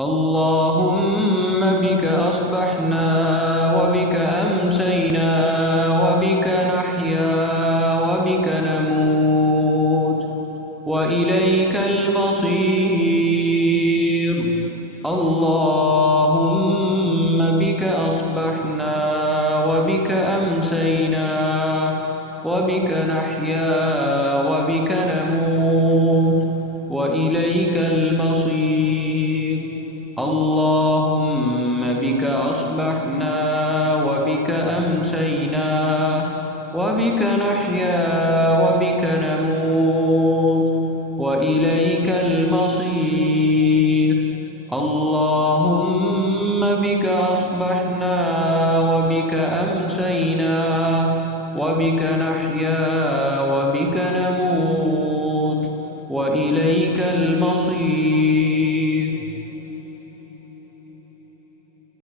اللهم بك أصبحنا وبك أمسينا وبك نحيا وبك نموت وإليك المصير. اللهم بك أصبحنا وبك أمسينا وبك نحيا وبك نموت وإليك المصير. اللهم بك أصبحنا وبك أمسينا وبك نحيا وبك نموت وإليك المصير. اللهم بك أصبحنا وبك أمسينا وبك نحيا